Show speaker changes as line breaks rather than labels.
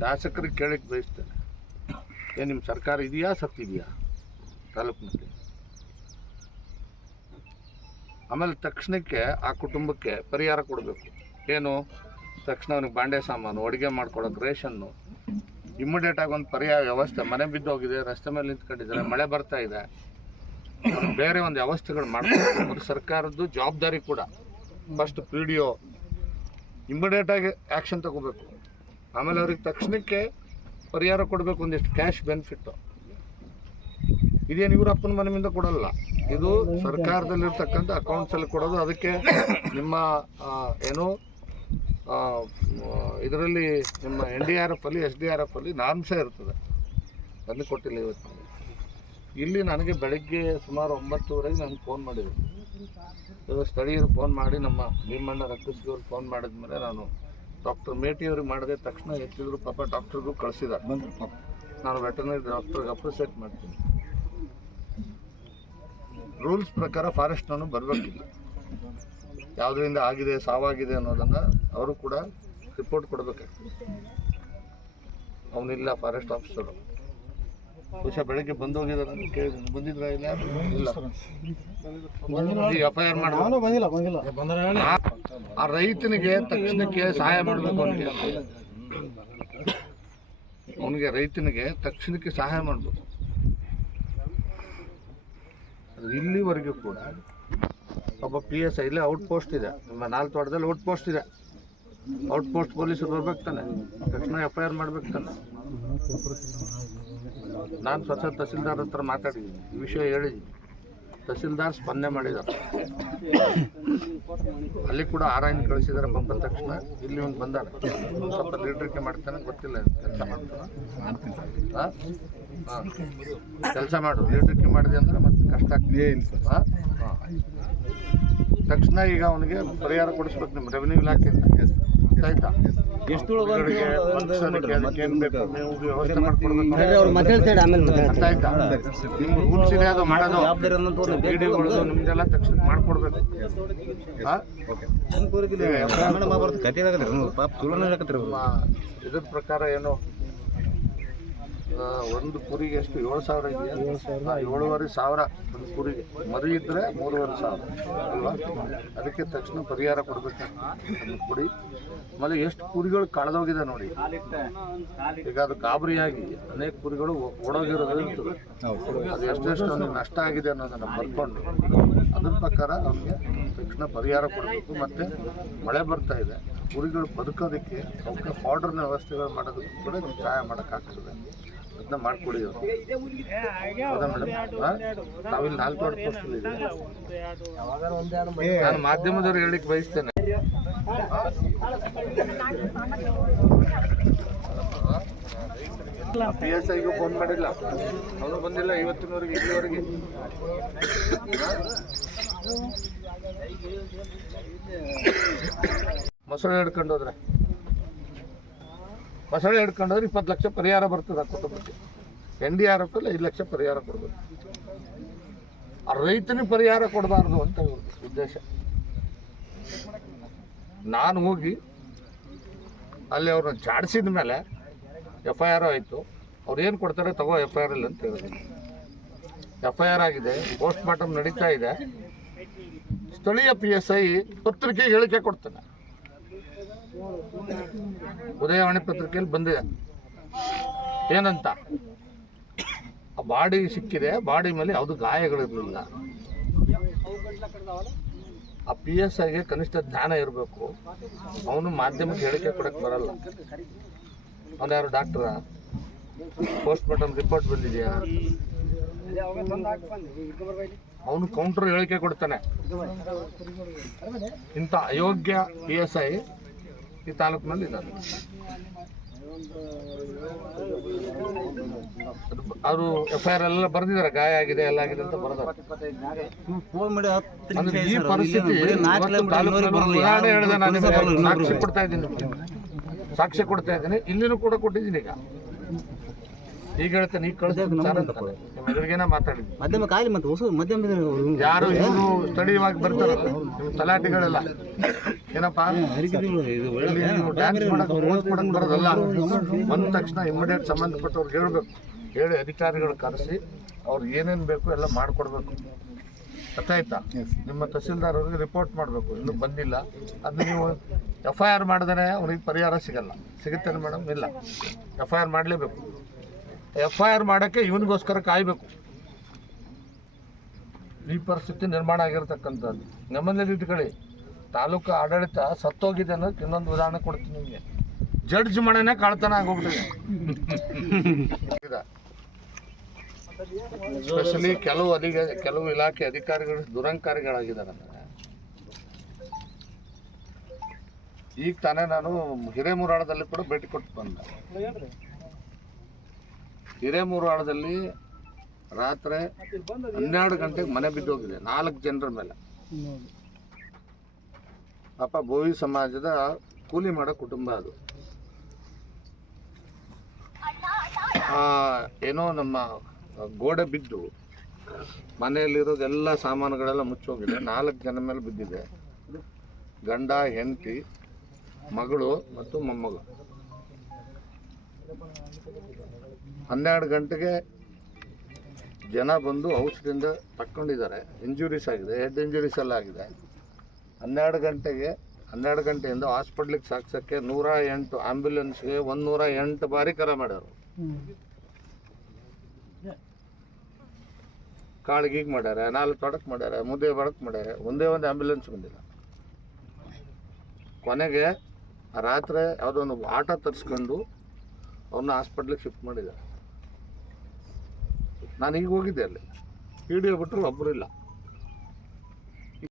ಶಾಸಕರಿಗೆ ಕೇಳಕ್ಕೆ ಬಯಸ್ತೇನೆ. ಏನು ನಿಮ್ಮ ಸರ್ಕಾರ ಇದೆಯಾ ಸತ್ತಿದೆಯಾ ತಾಲೂಕಿನಲ್ಲಿ? ಆಮೇಲೆ ತಕ್ಷಣಕ್ಕೆ ಆ ಕುಟುಂಬಕ್ಕೆ ಪರಿಹಾರ ಕೊಡಬೇಕು. ಏನು? ತಕ್ಷಣ ಅವ್ನಿಗೆ ಬಾಂಡೆ ಸಾಮಾನು, ಅಡುಗೆ ಮಾಡ್ಕೊಳ್ಳೋಕೆ ರೇಷನ್ನು ಇಮ್ಮಿಡಿಯೇಟಾಗಿ ಒಂದು ಪರ್ಯಾಯ ವ್ಯವಸ್ಥೆ. ಮನೆ ಬಿದ್ದೋಗಿದೆ ರಸ್ತೆ ಮೇಲೆ ನಿಂತ್ಕೊಂಡಿದ್ದಾರೆ, ಮಳೆ ಬರ್ತಾ ಇದೆ. ಬೇರೆ ಒಂದು ವ್ಯವಸ್ಥೆಗಳು ಅದು ಸರ್ಕಾರದ್ದು ಜವಾಬ್ದಾರಿ ಕೂಡ. ಫಸ್ಟ್ ಪಿ ಡಿ ಒ ಇಮ್ಮಿಡಿಯೇಟಾಗಿ ಆ್ಯಕ್ಷನ್ ತಗೋಬೇಕು. ಆಮೇಲೆ ಅವ್ರಿಗೆ ತಕ್ಷಣಕ್ಕೆ ಪರಿಹಾರ ಕೊಡಬೇಕು ಒಂದಿಷ್ಟು ಕ್ಯಾಶ್ ಬೆನಿಫಿಟ್ಟು ಇದೇನು ಇವರಪ್ಪನ ಮನೆಯಿಂದ ಕೊಡಲ್ಲ. ಇದು ಸರ್ಕಾರದಲ್ಲಿರ್ತಕ್ಕಂಥ ಅಕೌಂಟ್ಸಲ್ಲಿ ಕೊಡೋದು. ಅದಕ್ಕೆ ನಿಮ್ಮ ಏನು ಇದರಲ್ಲಿ ನಿಮ್ಮ ಎನ್ ಡಿ ಆರ್ ಎಫ್ ಅಲ್ಲಿ ಎಸ್ ಡಿ ಆರ್ ಎಫ್ ಅಲ್ಲಿ ನಾರ್ಮ್ಸೇ ಇರ್ತದೆ. ಅಲ್ಲಿ ಕೊಟ್ಟಿಲ್ಲ ಇವತ್ತು. ಇಲ್ಲಿ ನನಗೆ ಬೆಳಗ್ಗೆ ಸುಮಾರು ಒಂಬತ್ತುವರೆಗೆ ನನಗೆ ಫೋನ್ ಮಾಡಿದರು ಸ್ಥಳೀಯರು ಫೋನ್ ಮಾಡಿ ನಮ್ಮ ಭೀಮಣ್ಣ ಅವರು ಫೋನ್ ಮಾಡಿದ್ಮೇಲೆ ನಾನು ಡಾಕ್ಟರ್ ಮೇಟಿ ಅವ್ರಿಗೆ ಮಾಡಿದೆ ತಕ್ಷಣ ಎತ್ತಿದ್ರು ಪಾಪ ಡಾಕ್ಟರ್ಗೂ ಕಳಿಸಿದ ನಾನು ವೆಟರ್ನರಿ ಡಾಕ್ಟರ್ಗೆ ಅಪ್ರಿಸಿಯೇಟ್ ಮಾಡ್ತೀನಿ. ರೂಲ್ಸ್ ಪ್ರಕಾರ ಫಾರೆಸ್ಟ್ನೂ ಬರಬೇಕಿಲ್ಲ. ಯಾವುದರಿಂದ ಆಗಿದೆ ಸಾವಾಗಿದೆ ಅನ್ನೋದನ್ನು ಅವರು ಕೂಡ ರಿಪೋರ್ಟ್ ಕೊಡಬೇಕಾಗ್ತದೆ. ಅವನಿಲ್ಲ ಫಾರೆಸ್ಟ್ ಆಫೀಸರು. ಬಹುಶಃ ಬೆಳಗ್ಗೆ ಬಂದು ಹೋಗಿದ್ದಾರೆ ಅಂತ ಬಂದಿದ್ರ ಇಲ್ಲ? ಎಫ್ ಐ ಆರ್
ಬಂದಿಲ್ಲ ಬಂದಿಲ್ಲ.
ಆ ರೈತನಿಗೆ ತಕ್ಷಣಕ್ಕೆ ಸಹಾಯ ಮಾಡಬೇಕು ಅವನಿಗೆ ಅವನಿಗೆ ರೈತನಿಗೆ ತಕ್ಷಣಕ್ಕೆ ಸಹಾಯ ಮಾಡಬೇಕು. ಇಲ್ಲಿವರೆಗೂ ಕೂಡ ಒಬ್ಬ ಪಿ ಎಸ್ ಐ ಇಲ್ಲೇ ಔಟ್ ಪೋಸ್ಟ್ ಇದೆ. ನಿಮ್ಮ ನಾಲ್ಕು ತೋಟದಲ್ಲಿ ಔಟ್ ಪೋಸ್ಟ್ ಇದೆ. ಔಟ್ ಪೋಸ್ಟ್ ಪೊಲೀಸರು ಬರ್ಬೇಕು ತಾನೆ. ತಕ್ಷಣ ಎಫ್ ಐ ಆರ್ ಮಾಡ್ಬೇಕು ತಾನೆ. ನಾನು ಸ್ವತಃ ತಹಸೀಲ್ದಾರ್ ಹತ್ರ ಮಾತಾಡಿದ್ದೀನಿ ಈ ವಿಷಯ ಹೇಳಿದ್ದೀನಿ ತಹಸೀಲ್ದಾರ್ ಸ್ಪಂದನೆ ಮಾಡಿದ್ದಾರೆ ಅಲ್ಲಿ ಕೂಡ ಆರಾಯನ್ ಕಳಿಸಿದ್ದಾರೆ ಬಂದ ತಕ್ಷಣ ಇಲ್ಲಿ ಒಂದು ಬಂದಾನೆ ಒಂದ್ ಸ್ವಲ್ಪ ಲೀಡ್ರಿಕೆ ಮಾಡ್ತಾನೆ ಗೊತ್ತಿಲ್ಲ ಕೆಲಸ ಮಾಡ್ತಾನೆ. ಕೆಲಸ ಮಾಡು ಲೀಡ್ರಿಕೆ ಮಾಡಿದೆ ಅಂದ್ರೆ ಮತ್ತೆ ಕಷ್ಟ ಆಗ್ತದೆ. ಸ್ವಲ್ಪ ಹಾಂ ತಕ್ಷಣ ಈಗ ಅವನಿಗೆ ಪರಿಹಾರ ಕೊಡಿಸ್ಬೇಕು ನಿಮ್ಮ ರೆವಿನ್ಯೂ ಇಲಾಖೆಯಿಂದ. ಗೊತ್ತಾಯ್ತಾ
ಎಷ್ಟು
ರೂಲ್ಸ್ ಇದೆ ಅದು ಮಾಡೋದು. ನಿಮ್ದೆಲ್ಲ ತಕ್ಷಣ ಮಾಡ್ಕೊಡ್ಬೇಕು. ಇದ್ರ ಪ್ರಕಾರ ಏನು ಒಂದು ಕುರಿಗೆ ಎಷ್ಟು? ಏಳು ಸಾವಿರ ಇದೆಯಾ? ಏಳುವರೆ ಸಾವಿರ ಒಂದು ಕುರಿಗೆ. ಮರಿ ಇದ್ರೆ ಮೂರುವರೆ ಸಾವಿರ ಅಲ್ವಾ? ಅದಕ್ಕೆ ತಕ್ಷಣ ಪರಿಹಾರ ಕೊಡ್ಬೇಕು ಅದನ್ನು ಕುಡಿ ಆಮೇಲೆ ಎಷ್ಟು ಕುರಿಗಳು ಕಳೆದೋಗಿದೆ ನೋಡಿ. ಈಗ ಅದು ಗಾಬರಿಯಾಗಿ ಅನೇಕ ಕುರಿಗಳು ಓಡೋಗಿರೋದ್ರಿಂದ ಓಡೋಗಿರೋದು ಇರ್ತದೆ. ಅದು ಎಷ್ಟೆಷ್ಟು ಒಂದು ನಷ್ಟ ಆಗಿದೆ ಅನ್ನೋದನ್ನು ಬರ್ಕೊಂಡು ಅದ್ರ ಪ್ರಕಾರ ನಮಗೆ ತಕ್ಷಣ ಪರಿಹಾರ ಕೊಡಬೇಕು. ಮತ್ತು ಮಳೆ ಬರ್ತಾ ಇದೆ. ಕುರಿಗಳು ಬದುಕೋದಕ್ಕೆ ಅವಕ್ಕೆ ಪೌಡರ್ನ ವ್ಯವಸ್ಥೆಗಳು ಮಾಡೋದಕ್ಕೆ ಕೂಡ ನೀವು ಸಹಾಯ ಮಾಡೋಕ್ಕಾಗ್ತದೆ. ಅದನ್ನ ಮಾಡಿಕೊಡಿ ತಾವಿಲ್ಲಿ ನಾಲ್ಕು ಎರಡು ಪೋಸ್ಟ್ ನಾನು ಮಾಧ್ಯಮದವ್ರಿಗೆ ಹೇಳಿಕ್ಕೆ ಬಯಸ್ತೇನೆ. ಪಿ ಎಸ್ ಐಗೂ ಫೋನ್ ಮಾಡಿಲ್ಲ. ಅವನು ಬಂದಿಲ್ಲ ಇವತ್ತಿನವರೆಗೆ ಇಲ್ಲಿವರೆಗೆ. ಮೊಸಳೆ ಹಿಡ್ಕೊಂಡು ಹೋದ್ರೆ. ಮೊಸಳೆ ಹಿಡ್ಕೊಂಡು ಹೋದ್ರೆ ಇಪ್ಪತ್ತು ಲಕ್ಷ ಪರಿಹಾರ ಬರ್ತದೆ ಆ ಕುಟುಂಬಕ್ಕೆ. ಎನ್ ಡಿ ಆರ್ ಎಫ್ ಅಲ್ಲಿ ಐದು ಲಕ್ಷ ಪರಿಹಾರ ಕೊಡಬೇಕು. ಆ ರೈತನಿಗೆ ಪರಿಹಾರ ಕೊಡಬಾರ್ದು ಅಂತ ಉದ್ದೇಶ. ನಾನು ಹೋಗಿ ಅಲ್ಲಿ ಅವ್ರನ್ನ ಜಾಡಿಸಿದ ಮೇಲೆ ಎಫ್ ಐ ಆರ್ ಆಯಿತು. ಅವ್ರು ಏನು ಕೊಡ್ತಾರೆ ತಗೋ ಎಫ್ ಐ ಆರ್ ಇಲ್ಲ ಅಂತ ಹೇಳಿದ್ರು. ಎಫ್ ಐ ಆರ್ ಆಗಿದೆ, ಪೋಸ್ಟ್ ಮಾರ್ಟಮ್ ನಡೀತಾ ಇದೆ. ಸ್ಥಳೀಯ ಪಿ ಎಸ್ ಐ ಪತ್ರಿಕೆಗೆ ಹೇಳಿಕೆ ಕೊಡ್ತಾನೆ. ಉದಯವಾಣಿ ಪತ್ರಿಕೆಯಲ್ಲಿ ಬಂದಿದೆ. ಏನಂತ? ಆ ಬಾಡಿ ಸಿಕ್ಕಿದೆ, ಬಾಡಿ ಮೇಲೆ ಯಾವುದು ಗಾಯಗಳಿರಲಿಲ್ಲ. ಆ ಪಿ ಎಸ್ ಐಗೆ ಕನಿಷ್ಠ ಜ್ಞಾನ ಇರಬೇಕು. ಅವನು ಮಾಧ್ಯಮಕ್ಕೆ ಹೇಳಿಕೆ ಕೊಡಕ್ಕೆ ಬರಲ್ಲ. ಅವ್ನು ಯಾರು ಡಾಕ್ಟ್ರ? ಪೋಸ್ಟ್ ಮಾರ್ಟಮ್ ರಿಪೋರ್ಟ್ ಬಂದಿದೆಯಾ? ಅವನು ಕೌಂಟರ್ ಹೇಳಿಕೆ ಕೊಡ್ತಾನೆ. ಇಂಥ ಅಯೋಗ್ಯ ಪಿ ಎಸ್ ಐ ಈ ತಾಲೂಕಿನಲ್ಲಿ ಇದ್ದಾರೆ. ಅವರು ಎಫ್ ಐ ಆರ್ ಎಲ್ಲ ಬರೆದಿದ್ದಾರೆ ಗಾಯ ಆಗಿದೆ ಎಲ್ಲ ಆಗಿದೆ ಅಂತ ಬರೆದಾರೆ ಈ ಪರಿಸ್ಥಿತಿ ಉದಾಹರಣೆ ಹೇಳಿದೆ ನಾನು ನಿಮಗೆ ಸಾಕ್ಷಿ ಕೊಡ್ತಾ ಇದ್ದೀನಿ ಸಾಕ್ಷಿ ಸಾಕ್ಷ್ಯ ಕೊಡ್ತಾ ಇದ್ದೀನಿ. ಇಲ್ಲಿನೂ ಕೂಡ ಕೊಟ್ಟಿದ್ದೀನಿ ಈಗ. ಈಗ ಹೇಳ್ತೇನೆ ಈಗ ಕಳಿಸ್ತೀನಿ ಮಾತಾಡಿದ್ವಿ
ಮಧ್ಯಮ ಕಾಯಿಲೆ ಮತ್ತೆ ಹೊಸ ಮಧ್ಯಮ
ಯಾರು ಇವರು ಸ್ಥಳೀಯವಾಗಿ ಬರ್ತಾರೆ ತಲಾಟಿಗಳೆಲ್ಲ. ಏನಪ್ಪ? ಡ್ಯಾನ್ಸ್ ಬರೋದಲ್ಲ. ಬಂದ ತಕ್ಷಣ ಇಮಿಡಿಯೇಟ್ ಸಂಬಂಧಪಟ್ಟವ್ರಿಗೆ ಹೇಳ್ಬೇಕು. ಹೇಳಿ ಅಧಿಕಾರಿಗಳು ಕರೆಸಿ ಅವ್ರು ಏನೇನು ಬೇಕು ಎಲ್ಲ ಮಾಡಿಕೊಡ್ಬೇಕು. ಗೊತ್ತಾಯ್ತಾ ನಿಮ್ಮ ತಹಸೀಲ್ದಾರ್ ಅವ್ರಿಗೆ ರಿಪೋರ್ಟ್ ಮಾಡಬೇಕು. ಇನ್ನೂ ಬಂದಿಲ್ಲ. ಅದು ನೀವು ಎಫ್ ಐ ಆರ್ ಮಾಡಿದ್ರೆ ಅವ್ರಿಗೆ ಪರಿಹಾರ ಸಿಗಲ್ಲ. ಸಿಗುತ್ತೇನೆ ಮೇಡಮ್ ಇಲ್ಲ. ಎಫ್ ಐ ಆರ್ ಮಾಡಲೇಬೇಕು. ಎಫ್ ಐ ಆರ್ ಮಾಡೋಕ್ಕೆ ಇವನಿಗೋಸ್ಕರ ಕಾಯಬೇಕು. ಈ ಪರಿಸ್ಥಿತಿ ನಿರ್ಮಾಣ ಆಗಿರತಕ್ಕಂಥದ್ದು. ನಮ್ಮಲ್ಲಿ ಇಟ್ಕೊಳ್ಳಿ. ತಾಲೂಕು ಆಡಳಿತ ಸತ್ತೋಗಿದೆ ಅನ್ನೋದಕ್ಕೆ ಇನ್ನೊಂದು ಉದಾಹರಣೆ ಕೊಡ್ತೀನಿ ನಿಮಗೆ. ಜಡ್ಜ್ ಮನೆನೇ ಕಳ್ತನ ಆಗೋಗ್ಬಿಟ್ಟಿದೆ. ಕೆಲವು ಅಧಿಕ ಕೆಲವು ಇಲಾಖೆ ಅಧಿಕಾರಿಗಳು ದುರಂಕಾರಿಗಳಾಗಿದ್ದಾರೆ ಈಗ ತಾನೇ ನಾನು ಹಿರೇಮುರಾಳದಲ್ಲಿ ಕೂಡ ಭೇಟಿ ಕೊಟ್ಟು ಬಂದೆ. ಹಿರೇಮುರಾಳದಲ್ಲಿ ರಾತ್ರಿ ಹನ್ನೆರಡು ಗಂಟೆಗೆ ಮನೆ ಬಿದ್ದೋಗಿದೆ ನಾಲ್ಕು ಜನರ ಮೇಲೆ. ಪಾಪ ಬೋವಿ ಸಮಾಜದ ಕೂಲಿ ಮಾಡೋ ಕುಟುಂಬ ಅದು. ಏನೋ ನಮ್ಮ ಗೋಡೆ ಬಿದ್ದು, ಮನೆಯಲ್ಲಿರೋದೆಲ್ಲ ಸಾಮಾನುಗಳೆಲ್ಲ ಮುಚ್ಚೋಗಿದೆ. ನಾಲ್ಕು ಜನ ಮೇಲೆ ಬಿದ್ದಿದೆ. ಗಂಡ, ಹೆಂಡತಿ, ಮಗಳು ಮತ್ತು ಮೊಮ್ಮಗ. ಹನ್ನೆರಡು ಗಂಟೆಗೆ ಜನ ಬಂದು ಔಷಧಿಯಿಂದ ತಕ್ಕೊಂಡಿದ್ದಾರೆ. ಇಂಜುರೀಸ್ ಆಗಿದೆ, ಹೆಡ್ ಇಂಜುರೀಸ್ ಎಲ್ಲ ಆಗಿದೆ ಹನ್ನೆರಡು ಗಂಟೆಗೆ, ಹನ್ನೆರಡು ಗಂಟೆಯಿಂದ ಹಾಸ್ಪಿಟ್ಲಿಗೆ ಸಾಕ್ಸೋಕ್ಕೆ ನೂರ ಎಂಟು ಆ್ಯಂಬುಲೆನ್ಸ್ಗೆ ಒಂದು ನೂರ ಎಂಟು ಬಾರಿ ಕರೆ ಮಾಡ್ಯಾರು. ಕಾಳಿಗೀಗ್ ಮಾಡ್ಯಾರ, ನಾಲ್ಕು ತೊಡಕ್ ಮಾಡ್ಯಾರ, ಮುದ್ದೆ ಬಡಕ್ ಮಾಡ್ಯಾರ, ಒಂದೇ ಒಂದು ಆಂಬ್ಯುಲೆನ್ಸ್ ಬಂದಿಲ್ಲ. ಕೊನೆಗೆ ರಾತ್ರಿ ಯಾವುದೋ ಒಂದು ಆಟೋ ತರಿಸ್ಕೊಂಡು ಅವ್ರನ್ನ ಹಾಸ್ಪಿಟ್ಲಿಗೆ ಶಿಫ್ಟ್ ಮಾಡಿದ್ದಾರೆ. ನಾನು ಈಗ ಹೋಗಿದ್ದೆ ಅಲ್ಲಿ. ವಿಡಿಯೋ ಬಿಟ್ಟರು ಒಬ್ಬರು ಇಲ್ಲ.